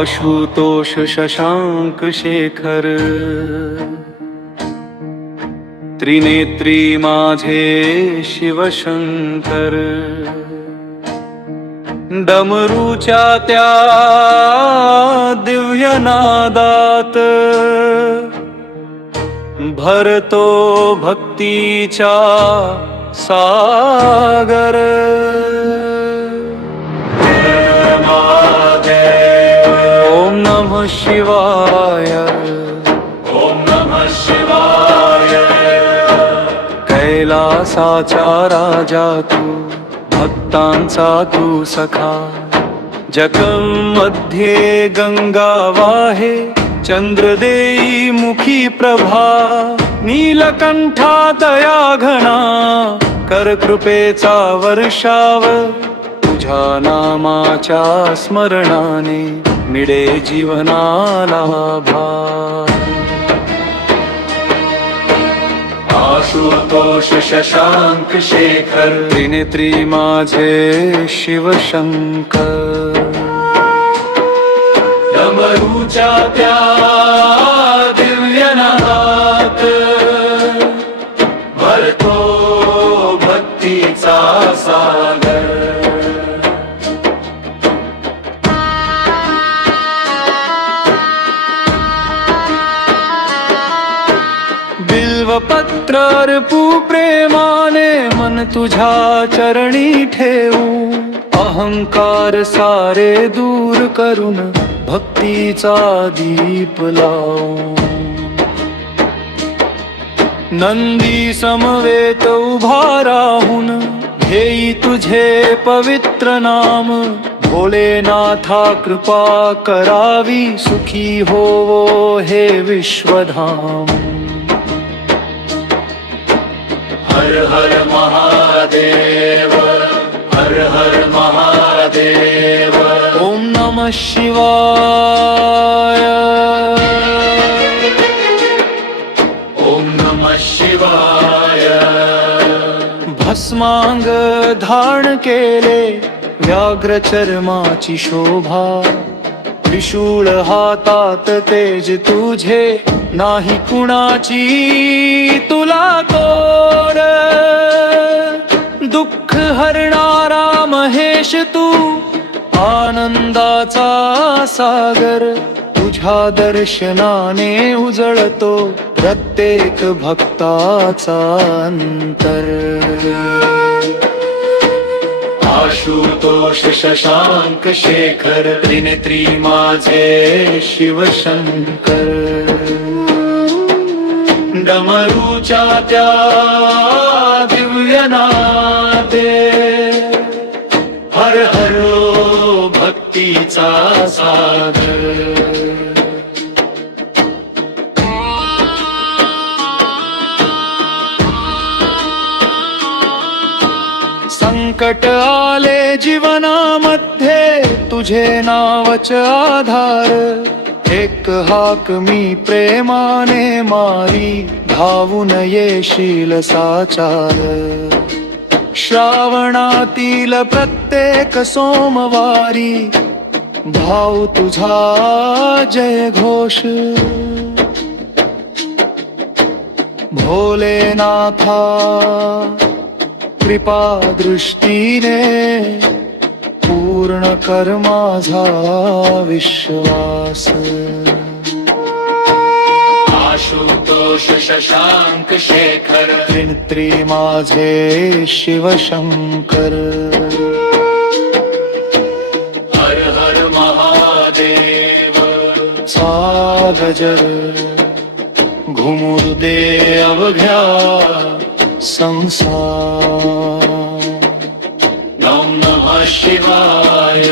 आशुतोष शशांक शेखर त्रिनेत्री माझे शिवशंकर डमरूच्या त्या दिव्य नादात भरतो भक्तीचा सागर ओम नमः शिवाय ओम नमः शिवाय कैलासाचा राजा तू भक्तांचा तू सखा जगम मध्ये गंगा वाहे चंद्र देई मुखी प्रभा नीलकंठा दया घना कर कृपेचा वर्षाव तुझ्या नामाच्या स्मरणाने मिळे जीवनाला भार आशुतोष शशांक शेखर त्रिनेत्री माझे शिवशंकर डमरूच्या त्या दिव्य नादात भरतो भक्तीचा सागर बिल्वपत्र अर्पू प्रेमाने मन तुझ्या चरणी ठेवू अहंकार सारे दूर करून भक्तीचा दीप लावू नंदी समवेत उभा राहून घेई तुझे पवित्र नाम भोलेनाथा कृपा करावी सुखी होवो हे विश्वधाम हर हर महादेव हर हर महादेव ओम नमः शिवाय ओम नमः शिवाय भस्मांग धारण केले व्याघ्र चर्माची शोभा त्रिशूळ हातात तेज तुझे नाही कुणाची तुला तोड दुःख हरणारा महेश तू आनंदाचा सागर तुझ्या दर्शनाने उजळतो प्रत्येक भक्ताचा अंतर आशुतोष शशांक शेखर त्रिनेत्री माझे शिवशंकर डमरूच्या त्या दिव्य नादे हर हरो भक्तीचा सागर संकट आले जीवनामध्ये तुझे नावच आधार एक हाक मी प्रेमाने मारी धावून येशील साचार श्रावणातील प्रत्येक सोमवारी भाव तुझा जय घोष भोलेनाथा कृपा दृष्टीने पूर्ण कर माझा विश्वास आशुतोष शशांक शेखर त्रिनेत्री माझे शिवशंकर हर हर महादेव सा गजर घुमुर दे अवघ्या संसार ओम नमः शिवाय